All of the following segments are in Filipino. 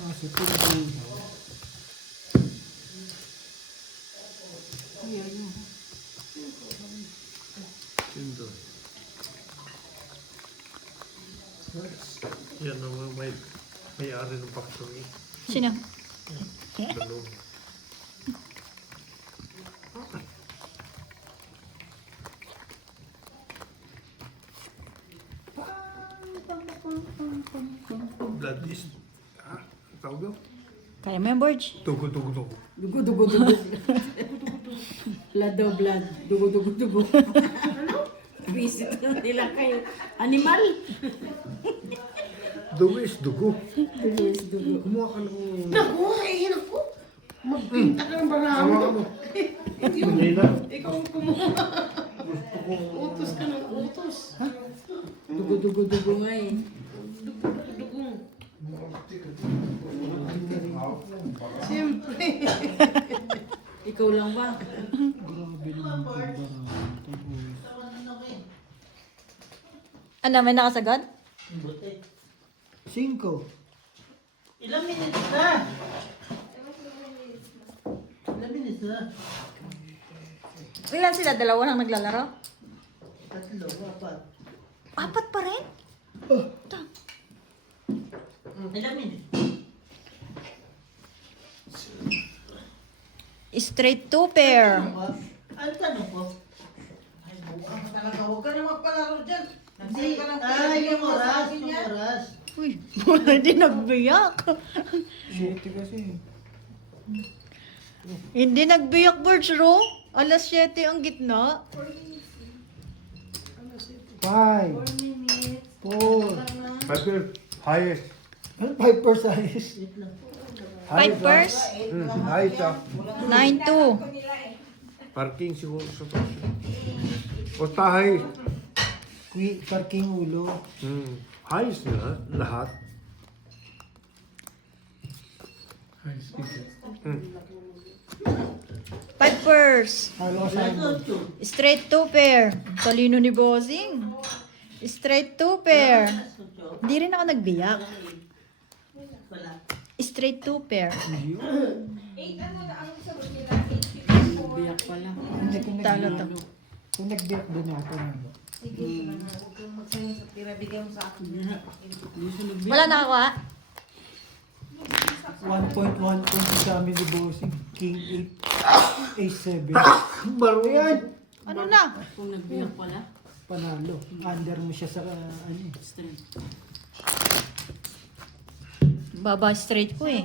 Nasi puro. Sino? Yan ang may-ari ng factory. Sino? Dalawa. Blood is... Tawag yun? Kaya mo yung Borge? Tugo. Dugo. Blood daw blood. Dugo. Ano? Visit na nila kayo. Animal? Dugo is dugo. Dugo is dugo. Kumuha ka ng... Naku, ay naku. Magpinta ka ng barang mo. Hindi na. Ikaw ang kumuha. Utos ka ng utos. Dugo nga eh. Dugo. Siyempre. Ikaw lang ba? Grabe naman itong Ano, may nakasagot? 5. Ilang minutes na? Ilang minutes na? Ilan sila? Dalawa lang naglalaro? Tatlo, apat. Apat pa rin? Ilang minutes? Straight two pair. Ang tanong ko? Ay, bukas talaga. Huwag ka na magpalaro dyan. Yung oras. Uy, hindi nagbiyak. 7 kasi. Hindi nagbiyak, Borge, ro. Alas 7 ang gitna. 5. 4. Piper, highest. Ano 5 size? Pipers, Highest ah. 9-2. Parking siguro sa taas. O tahay. Parking ulo. Highest na lahat. Pipers, Hello, Simon. straight two pair. Talino ni Bossing. Straight two pair. Hindi rin ako nagbiyak. Straight two pair. Biyak pala. Hindi kung Talo to. nagbiyak. Kung nagbiyak din ako. Wala nakakuha? 1.1 point sa amin ni Bossing. King 8. Ace 7. Baro yan. Ano na? Kung nagbiyak pala. Panalo. Under mo siya sa Strength. Baba straight ko eh.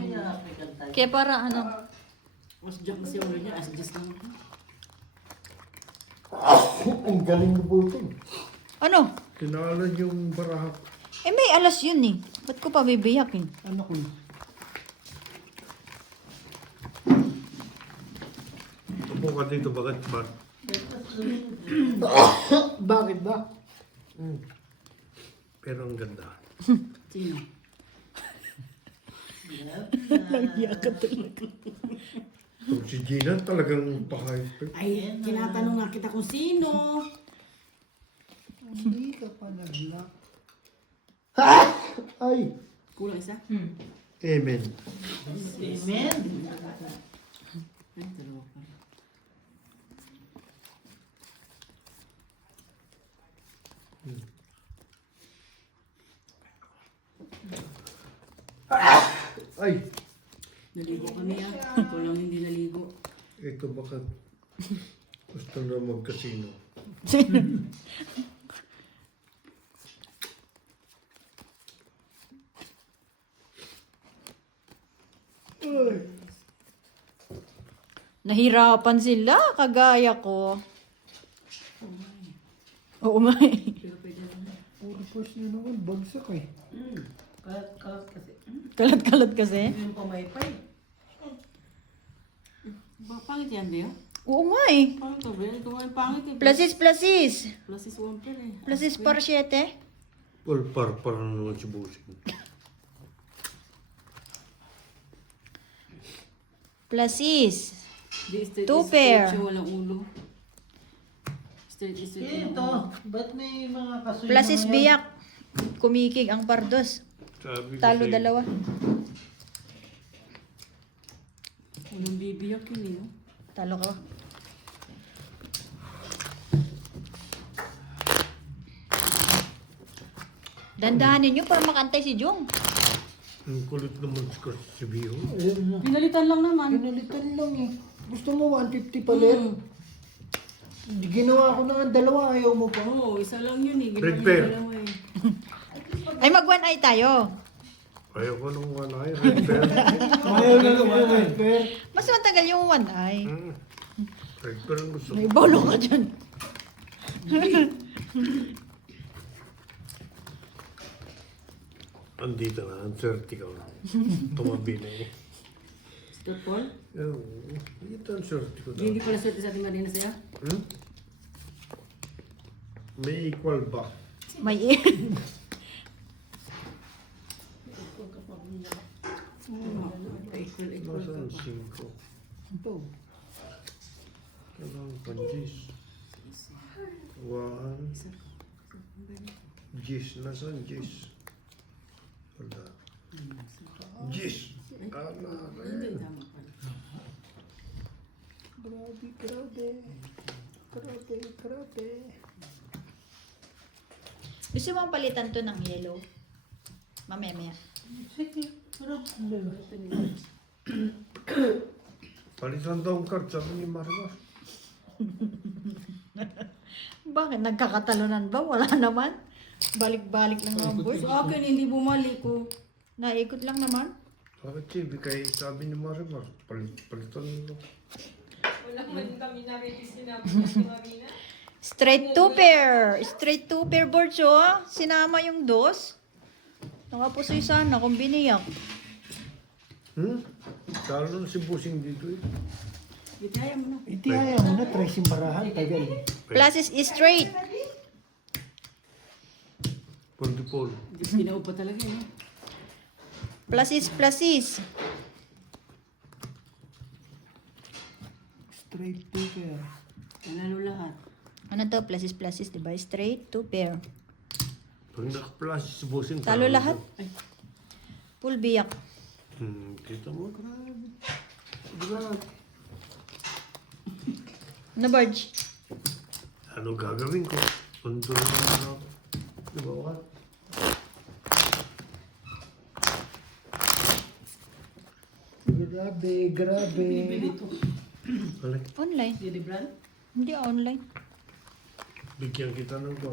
Kaya para ano? Mas jack kasi ulo niya. As just lang. Ang galing ni Bolton. Ano? Tinalan yung baraha. Eh may alas yun eh. Ba't ko pa bibiyakin? ano ko. Tupo ka dito, bakit ba? Bakit ba? Pero ang ganda. Sino? Nagbiyak ka talaga. Si Gina talagang pa-hyper. Ay, tinatanong nga kita kung sino. Hindi ka pa nag-lock. Ay! Kulang isa? Amen. Amen. Ay, dalawa pa. Ay! Naligo kami ah. Ikaw lang hindi naligo. Ito baka gusto na mag-casino. Nahirapan sila, kagaya ko. Oo nga eh. Pero pwede lang. Puro first na naman. Bagsak eh. Kalat kasi. Kalat-kalat kasi. Yung pamaypay. Pangit yan, Bea? Oo nga eh. Pangit to, Bea. Ito nga yung pangit eh. Pluses. Plus is 1 pair eh. Pluses par 7. Well, para naman si Busing. Pluses. Di, straight Two is pair. straight siya, walang ulo. Straight is straight. Ito, ba't may mga kasunod Pluses biyak. Kumikig ang pardos. Sabi ko Talo sa'yo. dalawa. Unang bibiyak yun eh. No? Talo ka. Dandahanin nyo para makantay si Jung. Ang kulit naman si Biho. Ayun na. Pinalitan lang naman. Pinalitan lang eh. Gusto mo 150 palit? Ginawa ko na nga dalawa, ayaw mo pa. Oo, isa lang yun eh. Ginawa Red niya pair. dalawa eh. Ay, mag-one eye tayo. Ayoko nung wala ay red pair. Ayaw na naman red pair. Mas matagal yung one eye. Red pair ang gusto ko. May bolo ka dyan. Andito na, ang swerte ka na. Tumabi na eh. Stop Paul? Ito ang swerte ko Hindi na. pala swerte sa ating Marina sa'yo? Hmm? May equal ba? May Equal Nasaan ka pa. 5? Ito. Kailangan pa 10. 1. 10. Nasaan 10? Wala. 10. Tama. Hindi, tama pala. Grabe, grabe. Grabe, grabe. Gusto mo palitan to ng yellow? Mamaya. Sige, sarap. Palitan daw ang card, sabi ni Marimar. Bakit? Nagkakatalunan ba? Wala naman. Balik-balik lang naman, boy. Sa akin, hindi bumalik ko. Naikot lang naman. Bakit Chibi? Kaya sabi ni Marimar, palitan mo. Straight two pair. Straight two pair boards, oh. Sinama yung dos. Nakapusoy sana kung biniyak. Talo na si Busing dito eh. Itaya mo na. Itihaya mo na, try simbarahan. Tagal eh. Plus is straight. Pondipol. Ginao pa talaga eh. Plus is. Straight two pair. Nanalo lahat. Ano to? Plus is, diba? Straight two pair. Pag naka-plus si Busing. Talo lahat. Ay, Full biyak. Kita mo, grabe. Grabe. Na barge. Ano gagawin ko? Pundo na ako. Diba ka? Grabe, grabe. Alay, Online. Didi Brand? Hindi online. bigyan kita ng ko.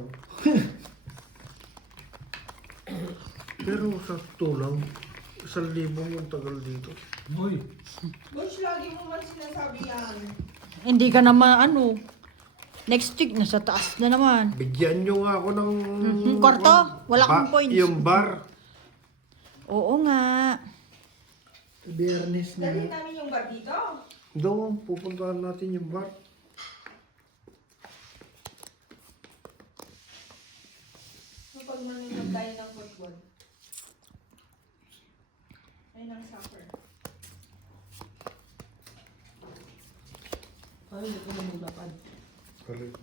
Pero sa tulang, 1,000 yung tagal dito. Uy, Boss, lagi mo man sinasabi yan. Hindi ka naman ano. Next week, nasa taas na naman. Bigyan nyo nga ako ng... Kwarto? Wala kang points. Yung bar. Oo nga. Biyernes na. Dali namin yung bar dito. Daw, pupuntahan natin yung bar. Kapag maninag tayo ng football. Ay, ng soccer. Ay, hindi ko na maglakad. Alay.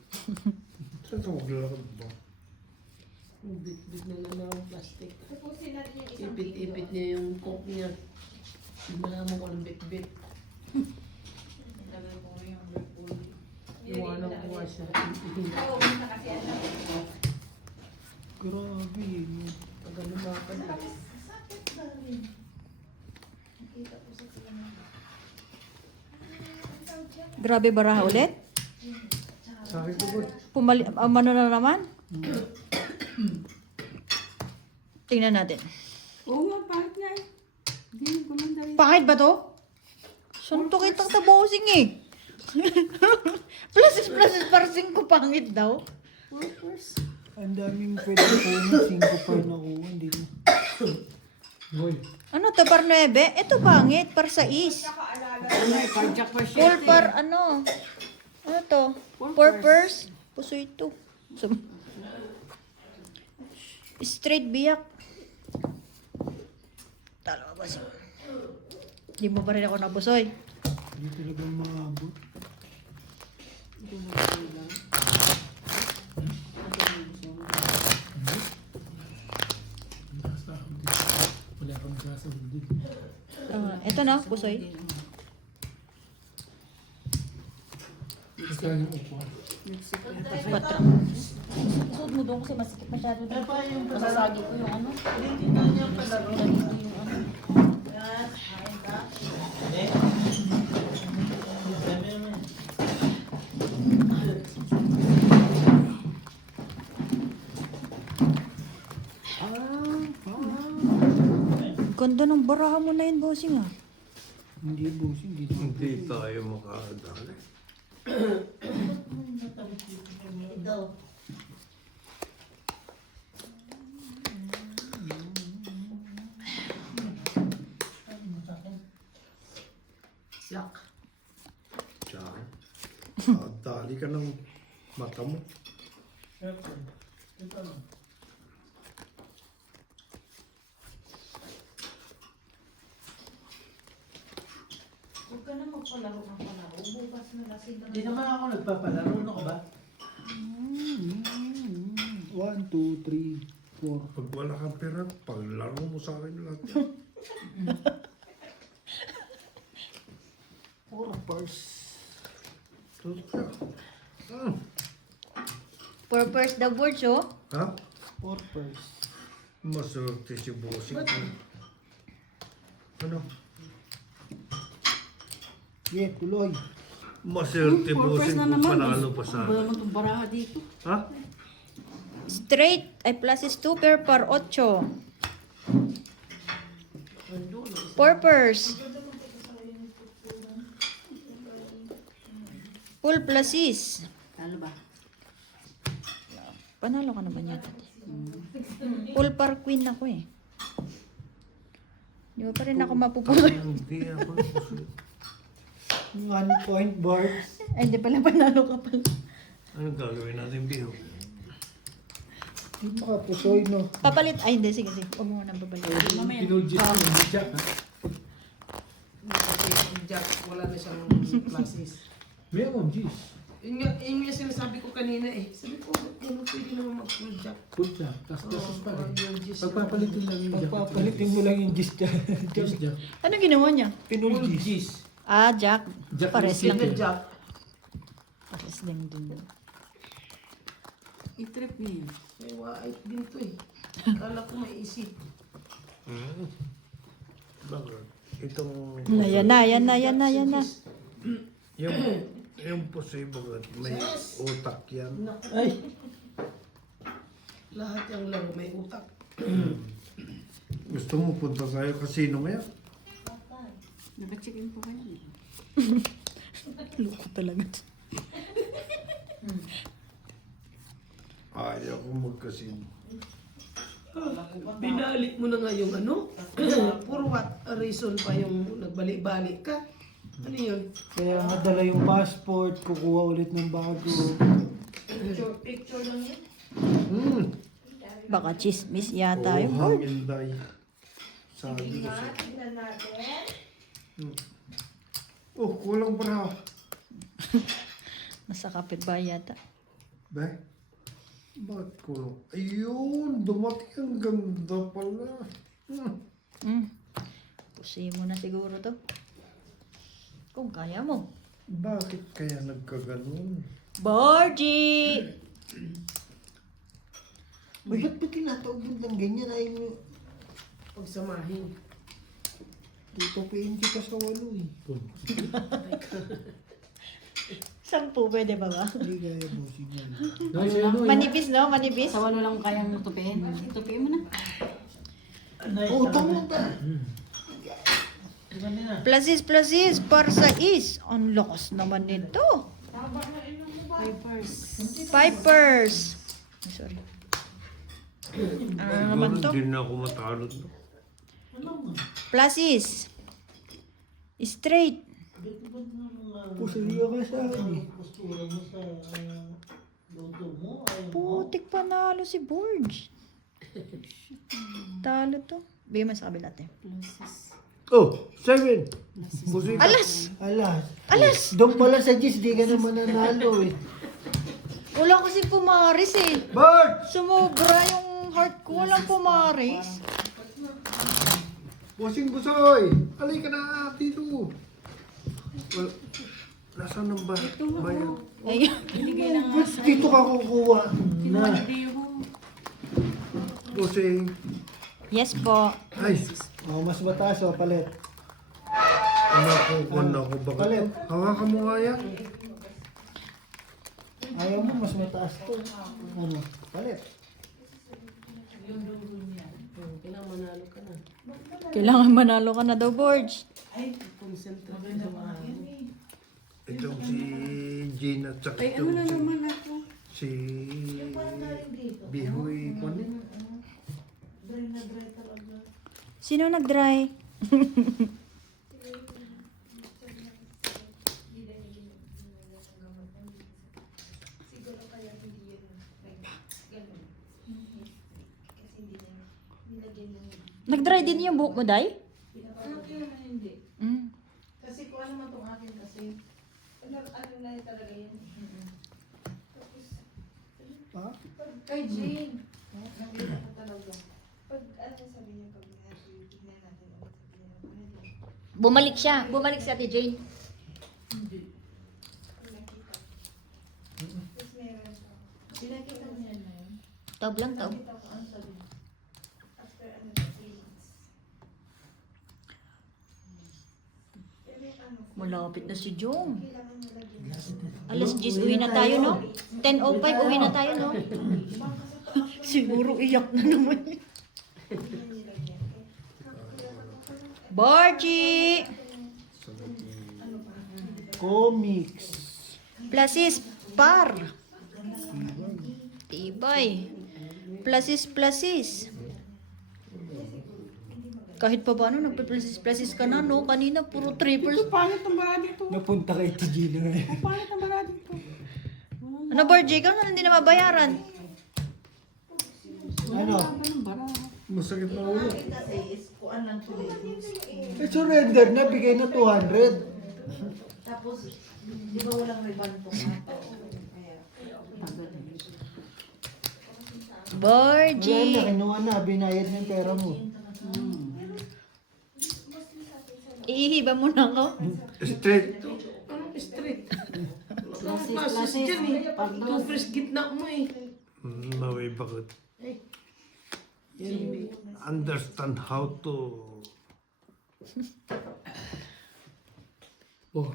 Saan ka maglalakad ba? Bit-bit na lang ng plastic. Tapusin natin yung isang Ipit-ipit video. niya yung coke niya. Hindi mo naman kung anong bit-bit. Lagay ko yung Liverpool. Iwanan ko nga siya. Oo, basta kasi ano. Grabe. Tagal lumakad na. Sakit ba rin? Nakita ko sa sila. Grabe baraha ulit. Sa akin ko ba? Umano na naman. Tingnan natin. Oo nga, pangit nga eh. Hindi mo gumanda rin. Pangit ba to? Suntok itong tabosing eh. plus is parsing ko pangit daw. Workers. Ang daming pwede po. 5 pa nakuha. Hindi na. Uy. Ano to, par 9? Ito pangit, par 6. Ano eh, carjack pa siya. Full par ano? Ano to? Purpose? Puso ito. Straight biyak. Talo ba siya? Di mo pa rin ako nabusoy. Hindi talaga maabot. Pagkasabi din. Ito na, pusoy. Kaya yung upuan. Suot mo doon kasi masikip masyado Ano doon. pa yung palaro? Masasagi ko yung ano. Dito na yung palaro. Yung ano. Yan, kain ka. Hindi. Dami naman. Ganda ng baraha mo na yun, bossing ah. Hindi boss, hindi. Hindi tayo makadali. Daw. Yak. Diyan. Dali ka ng mata mo. Huwag ka na magpalaro ng palaro. Bukas na lasing ka Hindi naman ako nagpapalaro. Ano ka ba? 1, 2, 3, 4. Pag wala kang pera, paglaro mo sa akin lahat. Purpose. Purpose the words, oh. Ha? Purpose. Maswerte si Bossing. Ano? Yeah, tuloy. Maswerte Purpose Bossing na kung naman. panalo pa sa Wala naman itong baraha dito. Ha? Straight ay plus is 2 pair par 8. Purpose. Full plus is. Ano ba? Panalo ka na ba niya? Full par queen ako eh. Di ba pa rin ako mapupulot? Hindi ako. 1 point boards. Ay, hindi pala panalo ka pala. Anong gagawin natin, Biho? Hindi makapusoy, no? Papalit. Ay, hindi. Sige, sige. Huwag mo nang babalik. Mamaya. Pinudjit mo, hindi jack, ha? Kasi yung Jack, wala na siyang classes. Meron, jeez. Yun nga sinasabi ko kanina eh. Sabi ko, ganun pwede naman mag-full Jack. Full jack. Tapos gasos pa rin. Yung G's. Pagpapalitin lang yung jack. Pagpapalitin mo lang yung jeez jack. Jeez jack. Ano ginawa niya? Pinul Full jeez. G's. Ah, Jack. Jack Pares is lang. Single Jack. Pares lang din. I-trip niya yun. May white din to eh. Kala ko may isip. Bakit? Itong... Yan na, yan na, yan na, yan na. Yung posible may utak yan. Ay! Lahat yung laro may utak. Gusto mo punta tayo casino ngayon? Naka-check-in po kayo. Loko talaga. Ayaw ko mag-casino. Binalik mo na nga yung ano? For what reason pa yung nagbalik-balik ka? Ano yun? Kaya madala yung passport, kukuha ulit ng bago. Picture lang yun? Baka chismis yata yun. Oh, hangin day. Sabi ko sa... Oh, kulang pa. Nasa kapitbahay yata. Be? Bakit kulang? Ayun, dumating ang ganda pala. Pusihin mo na siguro to. Kung kaya mo. Bakit kaya nagkaganon? Borgie! Uy, ba't ba tinatawag din ng ganyan? Ayaw nyo. Pagsamahin. Dito PNG ka sa 8 eh. 10 pwede ba ba? Hindi kaya bossing yan. Manipis no? Manipis? Sa walo lang kayang tupiin. Tupiin mo na. Utang lang ta. Plus is, par sa is. Ang lakas naman nito. Papers. Pipers. Ay, sorry. Ano naman to? Hindi na ako matalo. Plus is. Straight. Pusuriya ka sa akin eh. Putik panalo si Borge. Talo to. Bigyan mo sa kabila natin. Oh, 7! Busita. Alas! Alas. Alas! Doon pala sa G's, di ka naman nanalo eh. Wala kasi pumaris eh. Bert! Sumobra yung heart ko. Walang pumaris. Bossing Busoy! Halika na dito! Well, nasaan ang bayan? Ay, Binigay na nga Ba't dito ka kukuha? Na. Hindi yung Bossing! yes po. Ay! Oh, mas mataas oh, palit. Nakukuha na ako. Palit. Bakit? Hawakan mo nga yan. Ayaw mo, mas mataas to. Ano? Palit. kailangan manalo ka na. Kailangan manalo ka na daw, Borge. Concentrate sa mga Itong si Gina at saka Ay, ano itong na naman ako? si Bihoy. Kunin. Sino nag-dry? Nag-dry din yung buhok mo, Day? Hindi. Mm. Kasi kung ano man itong akin kasi, ano na talaga yan. Ha? Kay Jane. Nakita ko talaga. Pag ano sabi niya, pag tignan natin, ano sabi niya, Bumalik siya. Bumalik si Ate Jane. nakita. Tapos meron siya. Pinakita niya na yun. Taob lang, taob. Nakita ko ano sabi niya. After ano, 3 months. Pero ano, Malapit na si Jong. kailangan niya lagyan. Alas 10 uwi na tayo, no? 10:05 uwi na tayo, no? Siguro iyak na naman. Borgie! Comics. Plasis par. Tibay. Plasis. Kahit pa paano, nagpa-plasis ka na, no? Kanina, puro trippers. Pangit ang bara dito. Napunta kay Tijina ngayon. Pangit ang bara dito. Ano, Borgie? Ikaw na hindi na mabayaran. Ano? Anong bara? Masakit na ulo. Kasi is kuan lang to Eh, surrender na. Bigay na 200. Tapos, di ba walang ribbon tong ato? Kaya, Wala na, Borgie! kinuha na. Binayad ng pera mo. Ihihiba mo na ako. Straight. Anong street? Classes dyan eh. Two first gitna mo eh. Maway bakit? Understand how to... Oh,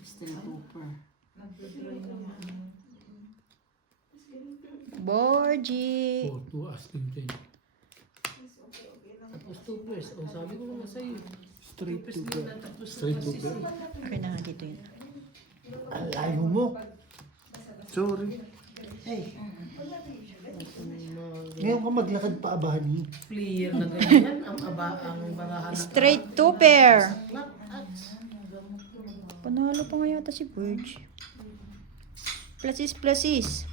Still Cooper. Borgie! Tapos two first. O sabi ko naman sa'yo. straight to First go. gitna tapos classes. Okay na nga dito yun. Ang layo mo. Sorry. Ngayon ka maglakad pa, Abani. Player na ganyan. Ang barahan na. Straight to pair. Panalo pa nga yata si Borge. Plasis.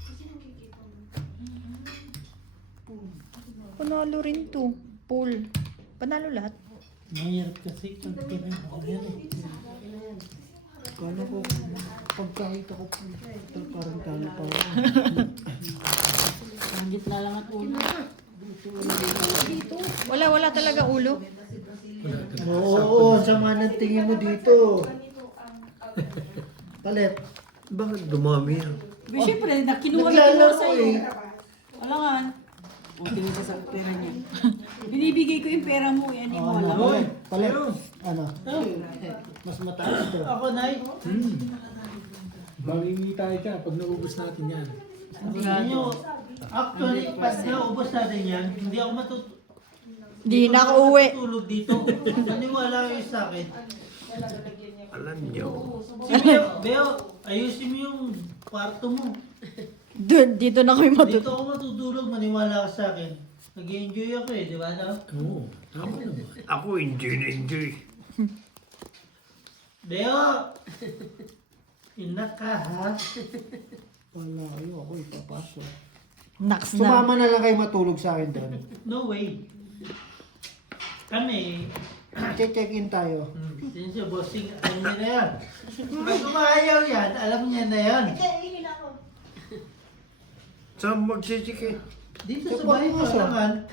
Panalo rin to. Pool. Panalo lahat. Mahirap kasi pag pinag-ako yan eh. Kala ko, pagkakita ko parang talo pa ako. Ang gitna lang at ulo. Wala talaga ulo. Oo, sama ng tingin mo dito. Palit. Bakit dumami yan? Pero syempre, nakinuha lang Naglalaro ko sa'yo. eh. Wala nga. O, tingin ka sa pera niya. Binibigay ko yung pera mo. Yan yung wala. Palit. Ano? Mas mataas to. Ako, Nay. Mangingi tayo dyan pag naubos natin yan. Nyo, actually, pag naubos natin yan, hindi ako Di na ako uwi. matutulog dito. Naniwala kayo sa akin. Alam niyo. Si Beo, ayusin mo yung kwarto mo. Dito na kami Dito matutulog. ako matutulog, maniwala ka sa akin. Nag-enjoy ako eh, di ba daw? Oo, tama naman. Ako enjoy na enjoy. Beo! Inak ka ha? Wala kayo, ako ipapasok. Naks na. Sumama na lang kayo matulog sa akin doon. No way. Kami, check-in tayo. Yun siya, bossing, alam niya na yan. Pag umayaw yan, alam niya na yan. Saan magsisiki? Dito sa bahay mo, Langan.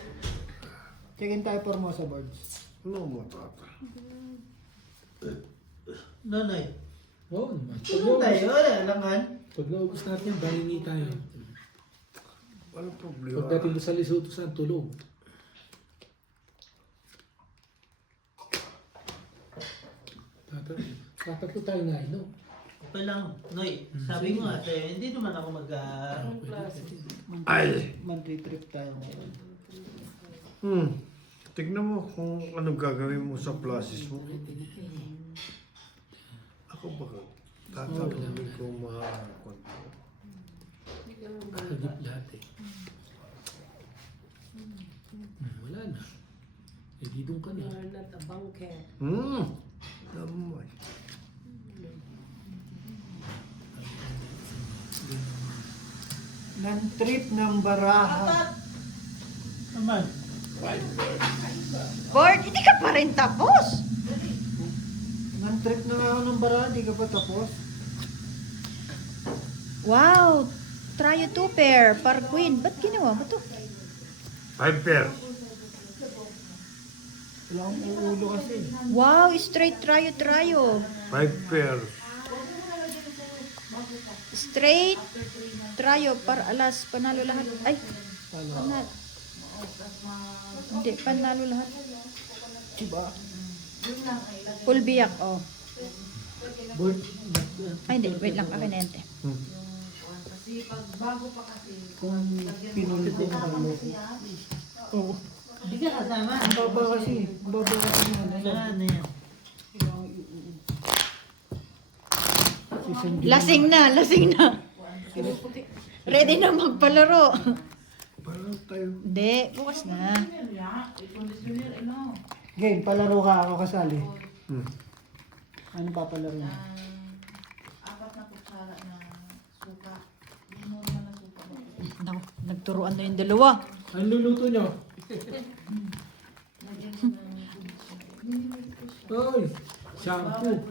Check-in tayo Formosa Birds. Ano mo tata? Nonoy. Oo naman. Tulong tayo, alangan. Pag naubos natin yan, bahingi tayo. Walang problema. Pagdating doon sa Lesotho, saan tulog? Tatatlo tayo na, no? Okay lang. Noy, sabi mo ate, hindi naman ako Ay! Monthly trip tayo ngayon. Tignan mo kung ano gagawin mo sa places mo. Ako baka tatanungin ko makakonto. Nakagip lahat eh. Wala na. Eh, di doon ka na. Damay. Ng trip ng Baraha. Naman. Bord, hindi ka pa rin tapos. Ng trip na nga ako ng Baraha, di ka pa tapos. Wow, try 2 pair par queen. Ba't ginawa mo to? 5 pair. Wala akong uulo kasi. Wow, straight tryo. 5 pair. Straight tryo par alas. Panalo lahat. Ay, panalo. Hindi, panalo lahat. Diba? Full biyak, oh. Bird. Ay, hindi. Wait lang, kakinente. Kung pinuli ko na ano ko. Oo. Hindi ka kasama. Ang baba kasi. Ang baba kasi ng ano. Ano yan? Si Sandy. Lasing na. Ready na magpalaro. Paano tayo? Hindi, bukas na. Game, palaro ka ako kasali. Hmm. Ano papalaro mo? Naku, nagturuan na yung dalawa. Ang luluto nyo? Oy! Shampoo!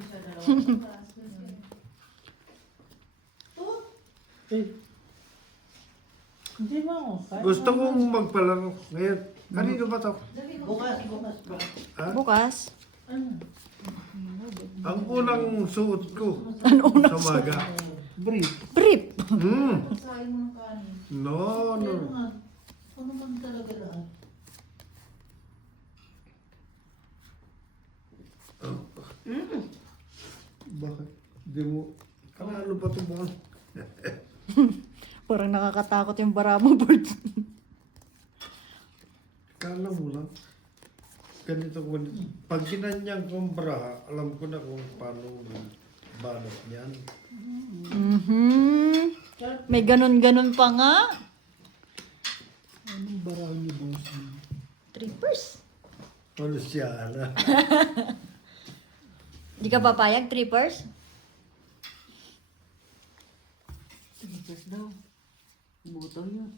Hindi mo ako. Gusto kong magpalaro. Ngayon, kanino ba to? Bukas ba? Ha? Bukas. Ang unang suot ko Ano unang sa maga. Brief. Brief. No. Ano man talaga lahat? Bakit? Di mo... Ano pa ito ba? Parang nakakatakot yung bara mo, Bord. Kala mo lang. Ganito ko. Pag ginanyang kong bra, alam ko na kung paano balot niyan. May ganun-ganun pa nga. Anong barahan niyo, boss? Trippers. Ano siya na? Di ka papayag, trippers? Tapos daw. Buto yun.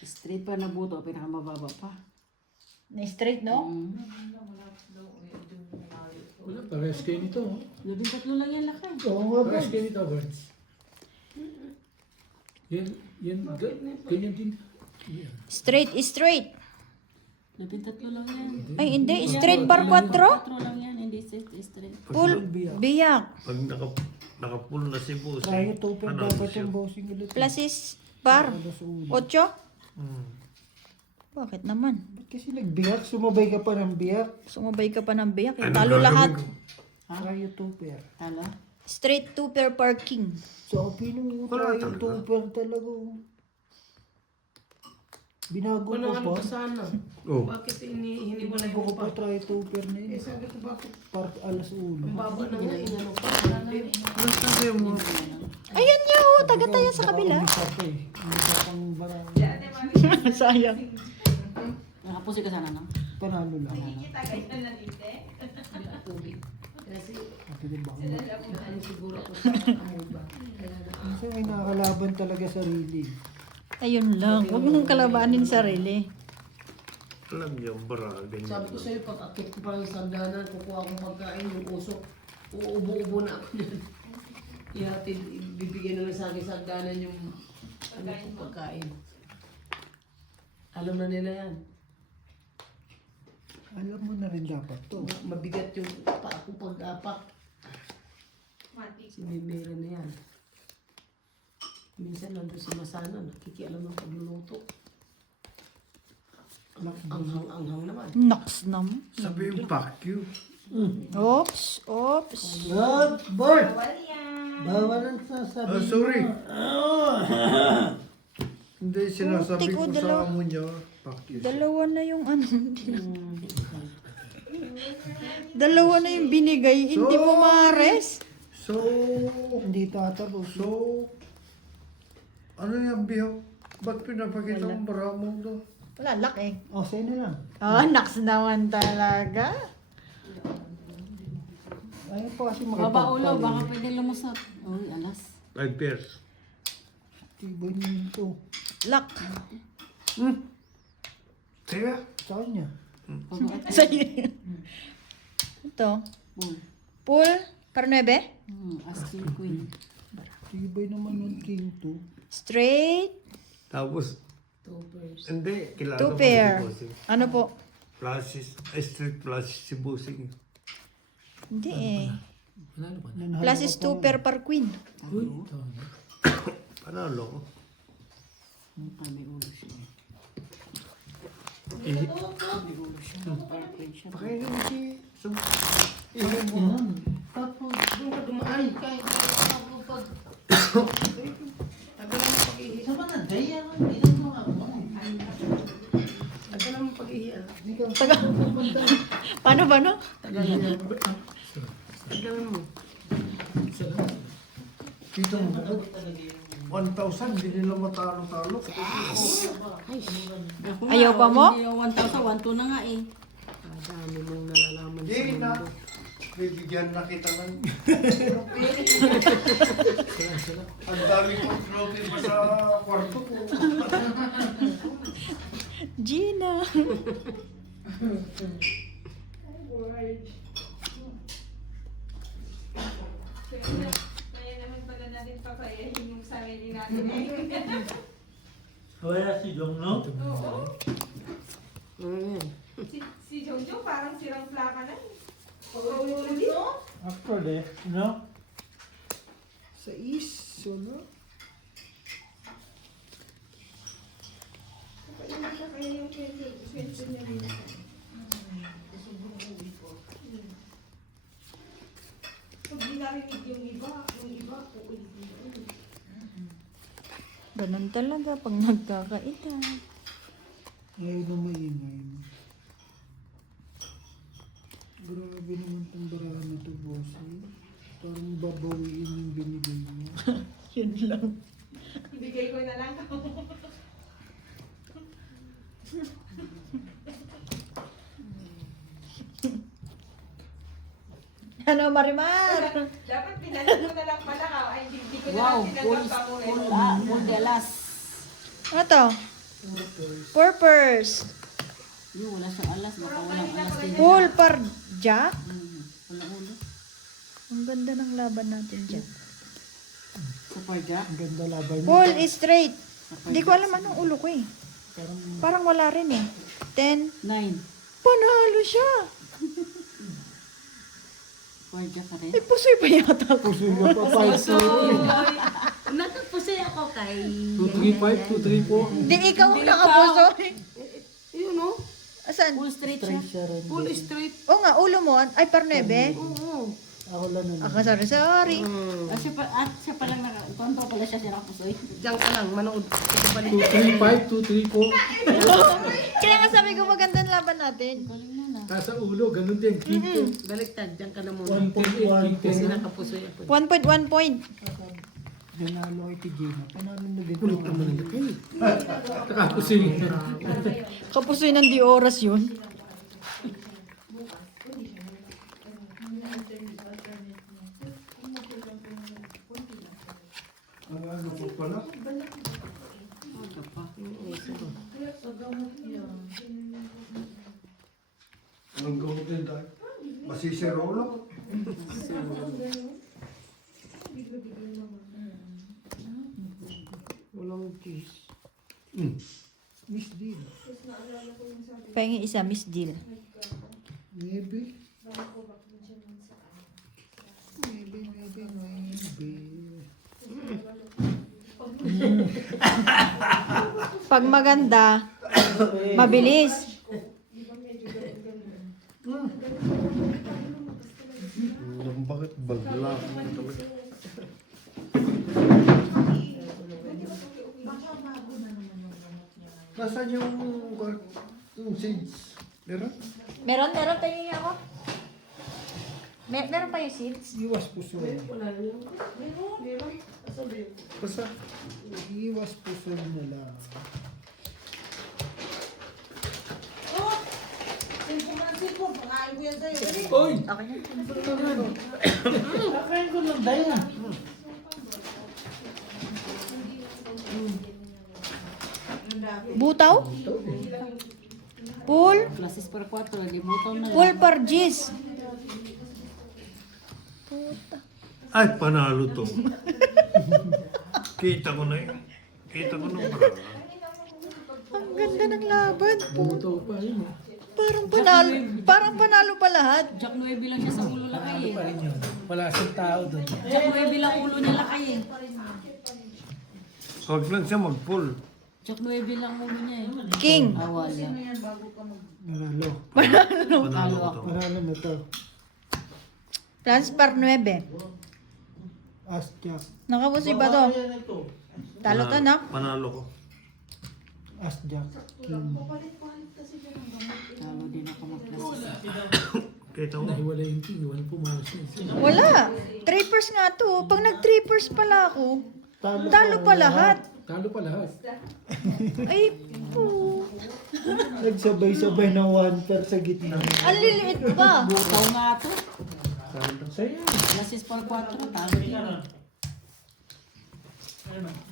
Straight pa na buto, pinakamababa pa. Na straight, no? Wala, parehas kayo nito. Oh. Labing tatlo lang yan lakay. Oo nga ba? Parehas kayo nito, Birds. Ganyan din. Yan. Straight. Labing tatlo lang yan. Ay, hindi. Straight par 4. Tatlo lang yan, hindi straight. Full biyak. Pag nakapul na si boss. Tayo tupad ano dapat siya? yung bossing ulit. Plus is par. 8. Bakit naman? Ba't kasi nagbiyak? Sumabay ka pa ng biyak. Sumabay ka pa ng biyak. Eh. Ano Talo gagawin lahat. ko? Tayo tuper. Talo? Straight 2 pair parking. So, pinong Wala tayo talaga. tuper talaga. Binago ko pa. Sana. Oh. Bakit hiniwalay Binago mo ko pa pa? try tuper na yun. Sabi ko bakit Part alas ulo. baba na nga inano pa? Ano sabi mo? Ayan niya, oh. Taga-tayo sa kabila. Umisa pa eh. Umisa pang barang. Sayang. Nakapusi ka sana, no? Panalo lang. Ate di ba? Siguro ako sa amuba. Kasi may nakakalaban talaga sarili. Ayun lang. Huwag mong kalabanin sarili. Alam niyo, bra, ganyan. Sabi ko sa'yo, pag akit ko pa ng sandanan, kukuha akong pagkain, yung usok, uubo-ubo na ako yan. Ihatid, bibigyan na lang sa akin sandanan yung ano ko pagkain. Alam na nila yan. Alam mo na rin dapat to. Mabigat yung pa ako pag-apak. Si Mimera na yan. Minsan nandun si Masana, nakikialam ng pagluluto. Anghang naman. Naks naman. Sabi yung fuck you. Oops. Boy! Bawal ang sasabi Ah, sorry. Hindi, sinasabi Putik, ko dalawa. sa amo niya, fuck you. Dalawa na yung ano. Dalawa na yung binigay. Hindi mo mares. So, Hindi tatapos. ano yung biyaw? Ba't pinapakita mo bra mo to? Wala, lak eh. O, sa'yo na lang. Oh, naks naman talaga. Ayaw po kasi Baba ulo, makapagpalin. baka pwede lumusot. Uy, alas. 5 years. Tiboy niyo ito. Lak. Kaya, Sa kanya. Sa'yo. Ito. Bull. Pool. Karnebe. Asking queen. Tiboy naman ng king to. Straight. tapos, Toppers. hindi, kilala Two mo pair. si Bossing. Ano po? Street plus si Bossing. Hindi eh. Manalo ka na. Nanalo Plus ka is pa 2 rin. pair per queen. Uy, tama. Panalo ko. May ulo siya. Eh, May ulo siya. Parang siya. pakailan mo si... Tapos, Doon ka dumaan. Kahit ako pag... Tagal ang pag-ihi. Sa mga daya, hindi mo ako. Tagal ang pag-ihi. Paano ba no? Tagal mo. Dito mo, 1,000, hindi nila matalo-talo. Ayaw pa mo? Hindi yung 1,000, 1,200 na nga eh. Dami mong nalalaman sa Hindi na. mundo. Bibigyan na kita ng... Ang dami kong trophy pa sa kwarto ko. Gina. Kaya naman pala natin papayahin yung sarili natin. Wala si Jong, no? Oo. Ano yan? Si Jojo parang sirang plaka na. Paulit-ulit. actually, no? Sa wala. Hindi na kaya yung kwento niya rin. Pag di narinig yung iba uulit-ulit. Ganun talaga pag nagkakaedad. Ayaw na maingay. Grabe naman itong barahan na ito, boss. Parang babawiin yung binigay mo. Yun lang. Ibigay ko na lang. Ano, Marimar? Dapat pinalag ko na lang pala ka. Ay, hindi ko na Wow, lang full, tinanggap pa mo. full de alas. Ano to? Purpose. Yung wala siyang alas, baka walang alas din. Pool par jack. Wala ulo. Ang ganda ng laban natin dyan. Super jack. Ang ganda laban mo. Pool is straight. Hindi ko alam anong ulo ko eh. Parang wala rin eh. 10. 9. Panalo siya. Super jack ka rin. Ay, pusoy pa yata ko. Puso nga pa, 5 Nagpusoy ako kay... 235, 234. Di ikaw ang nakapusoy. Yun no? Asan? Full straight siya. siya rin. Full straight. Oo nga, ulo mo. Ay, par 9. Oo. Ako lang nun. Ako, sorry. Siya pa lang naka... Kuwan pa pala siya nakapusoy. Diyan ka lang, manood. Ito balik. 235, 234. Kaya nga sabi ko maganda ang laban natin. Galing na na. Nasa ulo, ganun din. Quinto. Baliktad, diyan ka na muna. 1.8, Kasi quinto. nakapusoy ako. 1.1 point. Ganalo kay Tigina. Panalo na din. Ulit naman ang laki. Tapos yun. Kapusoy ng di oras yun. Ang ano ko pala? Aga pa. Ang gawin din tayo. Masisiro lang. Walang cheese. Miss Deal. Pahingi isa, Miss Deal. Maybe. Maybe. Pag maganda, mabilis. Bakit bagla ako talaga? Nasaan yung seeds? Meron? Meron tayo ako. Meron pa yung seeds? Iwas puso. Basta. Iwas puso na lang. Cellphone, pakain ko yan sa'yo. Oy! Okay na. Kakain ko lang dahil. Butaw? Pool? Klases per 4, limutan na Pool par G's. Ay, panalo to. Kita ko na yun. Kita ko na bra. Ang ganda ng laban. Bumuto pa rin. Parang panalo pa lahat. Jack 9 lang siya sa ulo lakay eh. Pa rin yun. Wala siyang tao doon. Jack 9 lang ulo niya lakay eh. Huwag lang siya mag-pull. Jack 9 lang ulo niya eh. King. Wala. Manalo. Panalo ko to. Manalo na to. Transfer 9. Ask Jack. Nakabusi ba to? Talo to, no? Panalo ko. Ask Jack. Talo din ako mag-klases. Kita ko. Nahiwala yung king. Walang pumalas na isa. Wala. Trippers nga to. Pag nag-trippers pala ako, talo pa lahat. Talo pa lahat. Ay, po. Nagsabay-sabay na 1 per sa gitna. Ang liliit pa. Butaw nga to. Sa'yo. Klases per 4, talo din.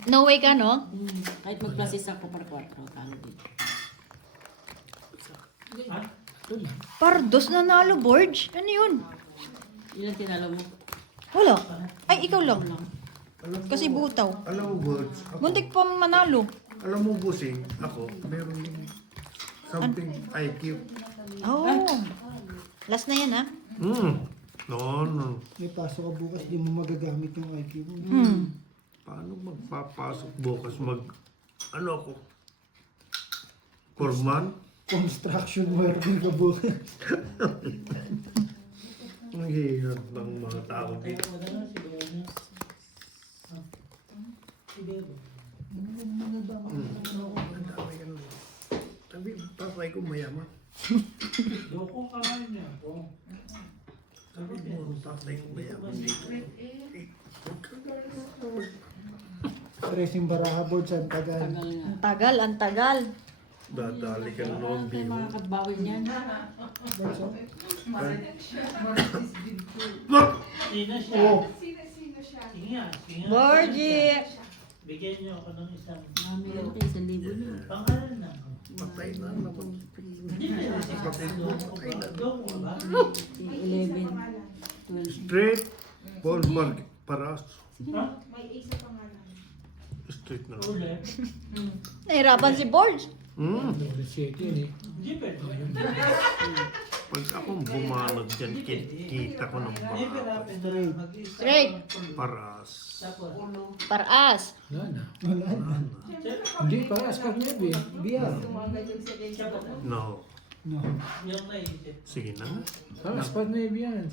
No way ka, no? Kahit mag-klases ako per 4, talo din. Pardos na nalo, Borge. Ano yun? Ilan tinalo mo? Wala. Ay, ikaw lang. Kasi butaw. Alam mo, words, ako, Muntik pa manalo. alam mo, busing, ako, meron din something IQ. Oh. Last na yan, ha? No. May pasok ka bukas, di mo magagamit yung IQ mo. Paano magpapasok bukas ano ako? Foreman? Construction working ka bukas. Ang hirap ng mga tao dito. Sabi, tatay ko mayaman. Sabi mo, tatay ko mayaman dito. Racing Baraha Board sa Tagal. Tagal nga. Ang tagal. Dadali ka na naman May biho. mga kabawin yan. Sino siya? Oh, Sino siya? Borgie. Bigyan niyo ako ng isang Mami lang tayo, 1,000 na. pangalan na. Patay na naman. Patay na. Patay na. 11, 12. Straight, ballpark, paras. May isa pangalan. Straight na. Ulit. Nahirapan si Borge. Double check yun eh. Hindi pwede. Pag akong bumanag dyan, kita ko ng Hindi baka. pwede. Straight. Paras. Paraas. Wala na. wala na. Hindi, para aspat na yun eh. Biya. No. No. Yung naisip. Sige na. Para aspat na yun yan.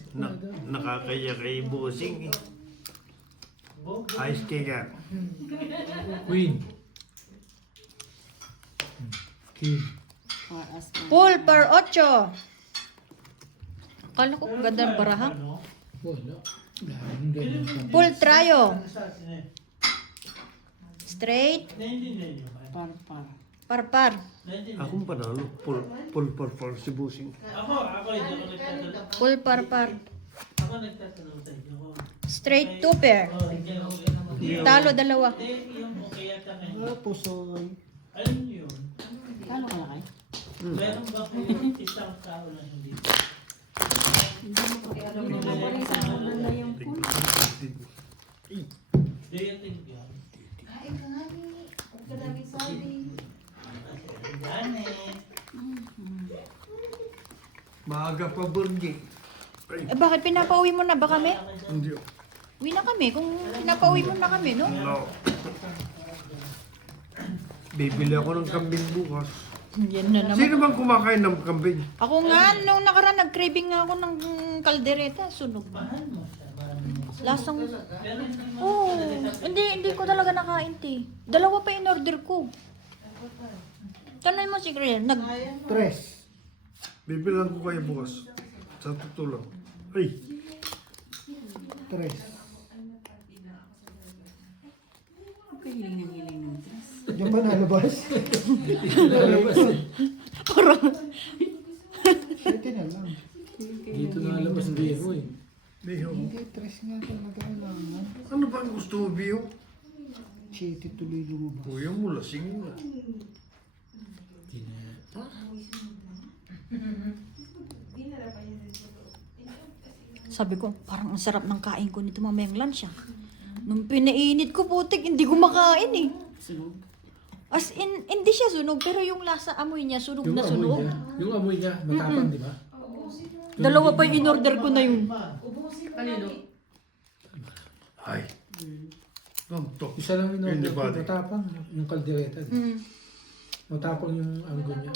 Nakakaya kay bossing eh. Ice kaya. Queen. King. Paras pa. Pool par 8. Akala ko ganda ng baraha. Wala. Daming ganyan pa. Pool trayo. Straight. Naintindihan niyo ba? Par. Parpar. Naintindihan. Akong panalo. Full si bossing. Ako hindi ako nagtatanong. Pool parpar. Ako nagtatanong sa inyo. Straight 2 pair. Oh, hindi okay. Talo dalawa. Hindi, yung okay yata kayo. Ah, pusoy. Alam niyo yun? Kano ka lakay? Meron ba kayong isang tao na hindi? Hindi mo pa alam na mawarin sa ako na yung pool. Do you think yun? Maaga pa Burgi. Ay, Eh bakit pinapauwi mo na ba kami? hindi. Uwi na kami kung pinapauwi mo na kami, no? No. Bibili ako ng kambing bukas. Yan na naman. Sino bang kumakain ng kambing? Ako nga, nung nakaraan, nag-craving nga ako ng kaldereta. Sunog. Lasang... Oo. Hindi ko talaga nakain, te. Dalawa pa in order ko. Tanay mo si Griel. Tres. Bibilang ko kayo bukas. Sa totoo lang. Ay, Tres. Kahiling ng hiling ng dress. Diyan ba nalabas? Parang... Pwede na lang. Dito na labas ng Biho eh. Biho. Hindi, tres nga talaga kailangan. Ano ba ang gusto mo, Biho? Chiti tuloy lumabas. Kuya mo, lasing mo. Sabi ko, parang ang sarap ng kain ko nito mamayang lunch ah. Nung pinainit ko, putik, hindi ko makain eh. Sunog. As in, hindi siya sunog, pero yung lasa amoy niya, sunog Yung na amoy sunog. niya, yung amoy niya, matapang, di ba? Dalawa pa yung in-order ko na yun. Kanino? Ay. Tonto. Isa lang yung order ko, Anybody. matapang, yung kaldereta. Mm. Matapang yung anggo niya.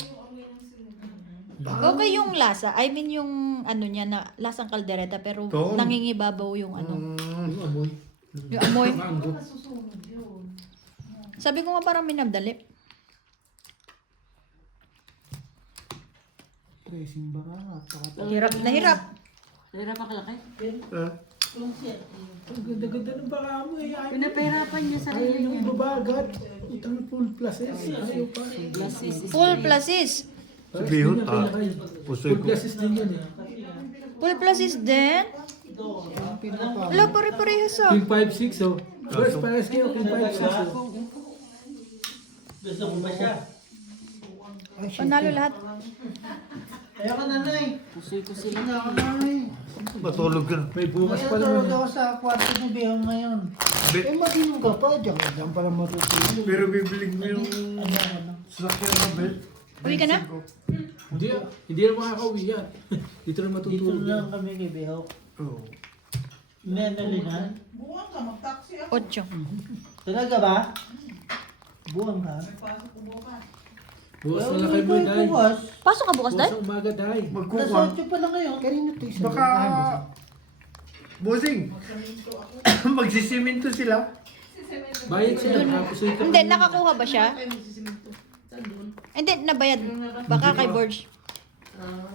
Okay yung lasa. I mean yung ano niya na lasang kaldereta pero Ton. nangingibabaw yung ano. Yung amoy. Yung amoy. Yung anggo. Sabi ko nga parang minabdali. Tres yung barat. Hirap na hirap. Pera pa kalaki. Ah, Ang ganda-ganda ng baka mo eh. Ayaw Pinapahirapan niya sarili niya. yung babagat. Itang full plus eh. Ayaw pa. Full pluses. si Biho, pusoy Full ko. pluses din yan eh. Full pluses din. Ang pinapa. Wala pare-parehas ah. King 5-6 oh. First pares kayo, King 5-6 oh. Gusto mo ba siya? Ay, shit. Panalo lahat. Ayoko nanay. Pusoy ko sila. Hindi ako nanay. Matulog ka. May bukas pa Tulog naman ako sa kwarto ni Bihong ngayon. Eh, mag-inom ka pa. Diyan pala matutulog. Pero bibili mo yung Ano? sasakyan na bed. Uwi ka na? Hindi na makakauwi yan. Dito na Dito matutulog yan. lang kami ni Bihong. Oo. Nenalinan. Buwan ka, mag-taxi ako. 8. Talaga ba? Buwan ka? Pasok ko bukas. Bukas na lang kayo mo dahil. Bukas. Pasok ka bukas, Bukas Day? na umaga dahil. Magkukuha. Nasa 8 pa lang ngayon. Kanina to isa. Baka... Bossing, magsisiminto sila. Bayad siya. Nakapusoy ka. Hindi, nakakuha ba siya? Hindi, nabayad. Baka kay Borge.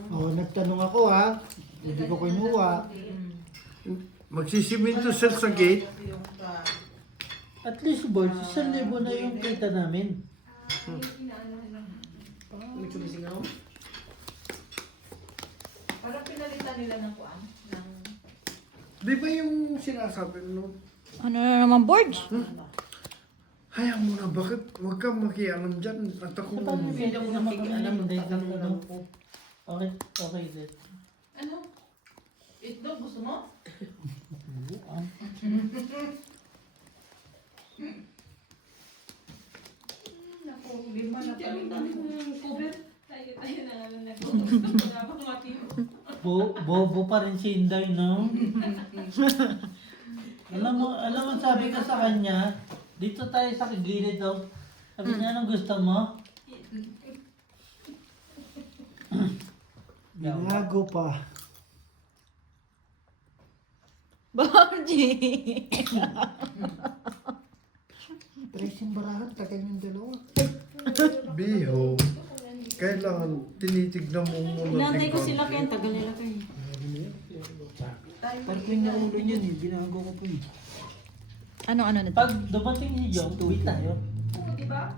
Oh, nagtanong ako ha. Hindi ko kinuha. Magsisiminto sila sa gate. At least, boys, 1,000 na yung kita namin. Nagsumising ako. Parang pinalitan nila ng kuan. Ng... Di ba yung sinasabi no? Ano na naman, Borge? Hayaan mo na, bakit? Huwag kang makialam dyan. At ako... Paano Hindi ako nakikialam. Dahil lang alam ko. Okay, okay din. Ano? Itlog, gusto mo? Naku, lima na pa rin. Tayo na nga lang nag-uusap. Bobo pa rin si Inday, no? alam mo, sabi ko sa kanya, dito tayo sa gilid daw. Sabi niya, anong gusto mo? Binago pa. Borge! Tres yung barahan. Tagal yung dalawa. Biho, kailangan tinitignan mo muna. Inantay ko likod. sila kaya tagal nila kayo. Parang yung naulo niyan eh. Binago ko po eh. Ano na to? Pag dumating si Jong, uwi tayo. Di ba?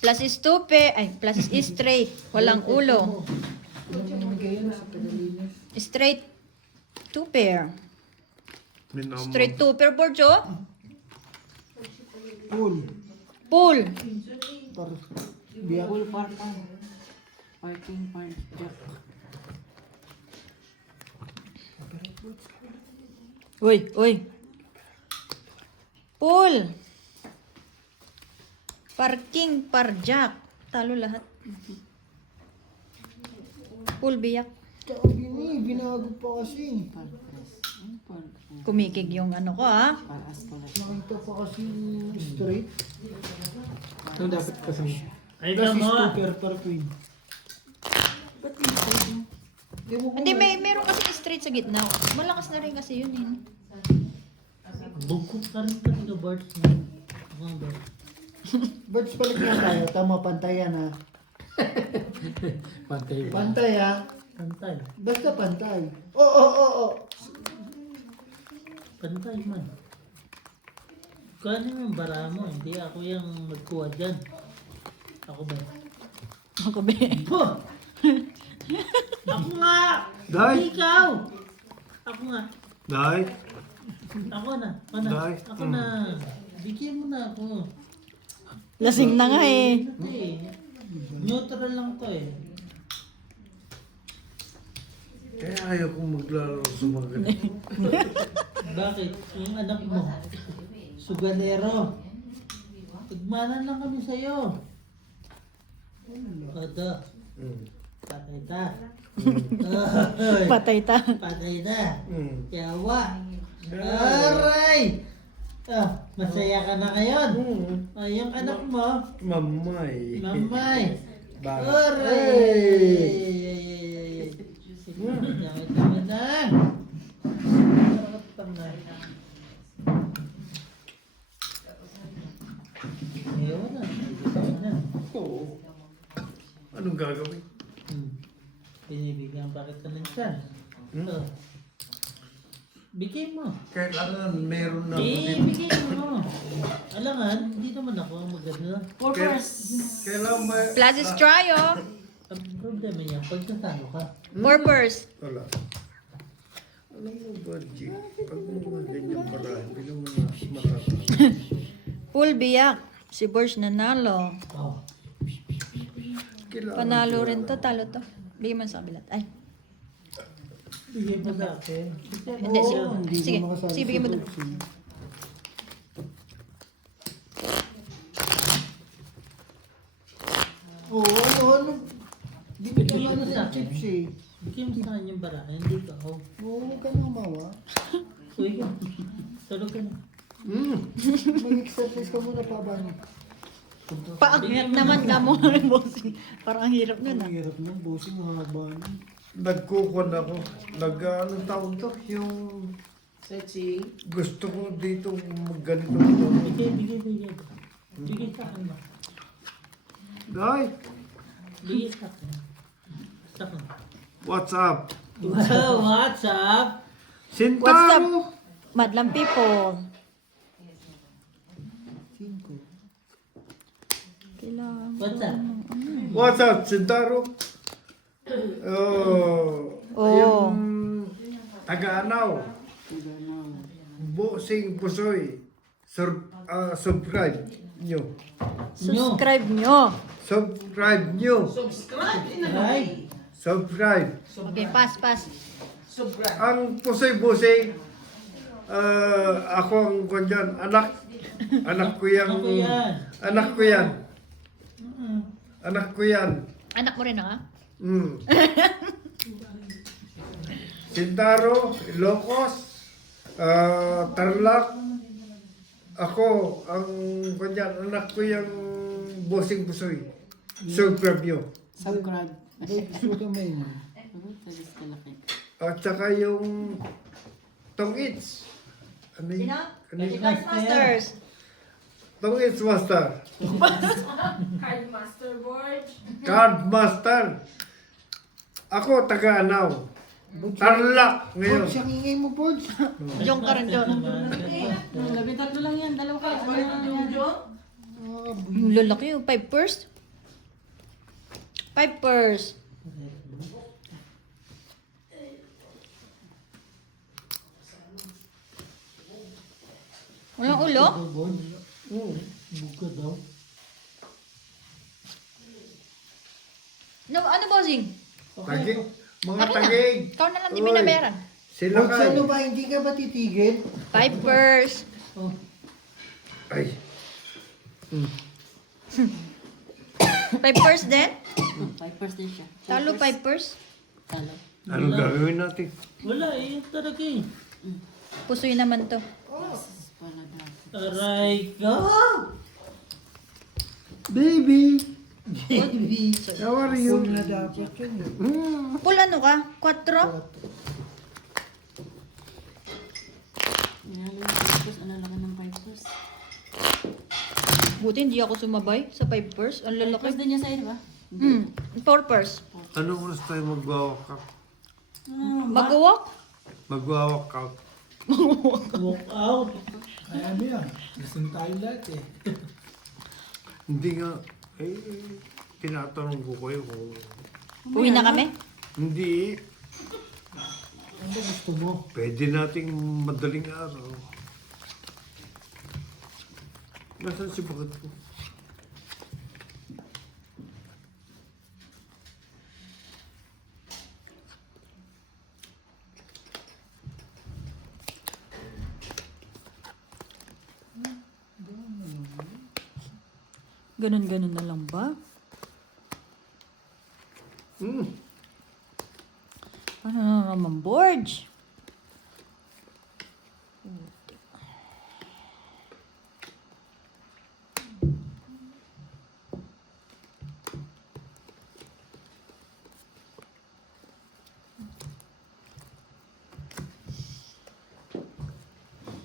Plus is tupe. Ay, plus is straight. Walang ulo. Ilang bigay yan sa Tagalinas. Straight 2 pair. Minamang. Straight 2 pair, Borge, oh. Pool. Pool. Par. Biyak. Full park pa. Parking park. Uy, uy. Pool. Parking, parjak. Talo lahat. Full biyak. Sabi ni, binago pa kasi. Kumikig yung ano ko ha. Nakita pa kasi straight. Ano dapat kasi? Ay, kasi sticker par queen. Hindi, meron kasi straight sa gitna. Malakas na rin kasi yun eh. Bugkok ka rin kasi ka birds mo. Mga birds. Birds palit nga tayo. Tama, pantayan ha. Pantay ba? Pantay ha. Pantay. Basta pantay. Oo. Pantay man. Kung ano yung bara mo, hindi ako yung magkuha dyan. Ako ba? Ako ba? Oh! Ako nga! Day! Hindi ikaw! Ako nga. Day! Ako na. Day. Ako na. Bigyan mo na ako. Lasing na nga eh. Hindi. Neutral lang to eh. Kaya ayaw kong maglalaro sa mga ganito. Bakit? Yung anak mo, suganero. Tugmanan lang kami sa'yo. Odo, Mm. patay ta. Patay ta. Patay ta. Mm. Yawa. Aray! Masaya ka na ngayon. Yung anak mo, Mamay. mamay. Bakit? Aray! Yakit naman lang. Ayaw na. Oo. Anong gagawin? Binibigyan pa kita ng chance. So, bigay mo. Kailangan meron na ako Eh, dito. bigay mo. Alangan, hindi naman ako maganda. Kailangan may... Plus is try oh. Ang problema niya, pag natalo ka, Purpose. Wala. Alam mo ba, G? Pag mga ganyan pala, hindi naman na makakasama. Full biyak. Si Borge nanalo. oh, Kailangan Panalo sila. rin to, talo to. Bigyan mo sa kabilat. Ay. bigay mo sa akin. Hindi, sige. Hindi Sige, mo makasali sige, bigyan mo sa doon. boxing. Ano? Binigyan mo na ng chips eh. Bigay mo sa akin yung bara, hindi ka. Oh, Huwag ka nang mawa. uy ka. Tulog ka na. Mag-exercise ka muna pa ba niya? Paakit naman ka mo rin, bossing. Parang ang hirap nun ah. Ang hirap ng bossing, mahaba niya. Nagkukon ako. Anong tawag to? Yung Setching. gusto ko dito magganito. Bigay. Bigay sa akin ba? Day, Bigay sa akin. Sa akin. what's up? Wow, what's up? Sintaro! Madlang people. 5. Kailangan. What's up? What's up, Sintaro? Oh, Oh. taga-anaw. Bossing Pusoy. Subscribe nyo. Subscribe nyo. Subscribe nyo. Ay, Subscribe. Okay, pass. Ang Pusoy Busing, ako ang kanya, anak ko yan. ako yan. Anak ko yan. Mm-mm. Anak ko yan. Anak mo rin ah. Mm. Sintaro, Ilocos, Tarlac. Ako, ang kanya, anak ko yung Bossing Pusoy. Subscribe nyo. Subscribe. Gusto ka may At saka yung Tong Its. Ano yun? Ano yun? Masters. Tong Its Master. Card Master Board. Card Master. Ako, taga-anaw. Tarlac ngayon. Borge, ang ingay mo, Borge. Jong ka rin, Jong. Labi tatlo lang yan, dalawa ka. Ano yan? Ang lalaki yung 5 purse. 5 purse. Walang ulo? Buka daw. Ano bossing? Tagig. Mga Ano na? tagig. Ikaw na lang di Oy. binabayaran. Sila Borge, kay. ano ba? Hindi ka ba titigil? 5 purse. Ay. Pipers din? 5% din siya. Talo pipers? Talo. Anong gagawin natin? Wala eh, yun talaga eh. Pusoy naman to. Pala dati. Aray ka! Baby! Baby! How are you? Full na dapat yun eh. Full ano ka? 4? Yan yung 5%. Ano lang ng 5%? Buti hindi ako sumabay sa pipers. Ang 5% lalaki. din niya sa'yo, ba? 4 purse. Anong oras tayo mag-walk out? Mag-walk? Mag-walk out. Walk out. Kaya mo yan. Lasing tayo lahat eh. Hindi nga, tinatanong ko kayo kung Uwi na kami? hindi, Ano ba gusto mo? pwede nating madaling araw. Nasaan si Bagat ko? Ganun-ganun na lang ba? Ano na naman, Borge?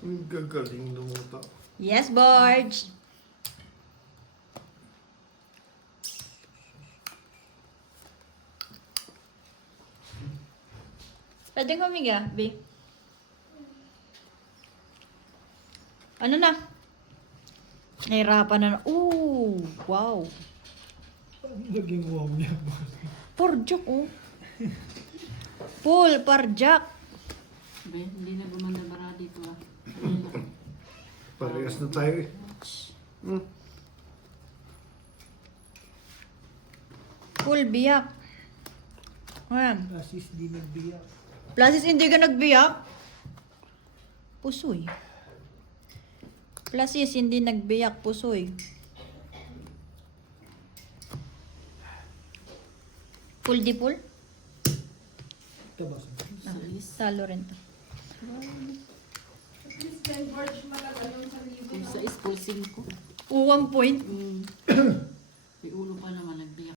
Ang gagaling lumuta. Yes, Borge. Pwede humiga, B. Ano na? Nahirapan na. Ooh, wow. Naging wow niya. Porjak, oh. Full, parjak. Be, hindi na gumanda bara dito, ah. Parehas na tayo eh. Full biyak. Ayan. Asis di nagbiyak. Plasis hindi ka nagbiyak. Pusoy. Plasis hindi nagbiyak, pusoy. Full di full? Ito ba? Talo rin to. Please, Ben George, matagal yung sa libo. Kung sa is, full 5. 1 point. May ulo pa naman nagbiyak.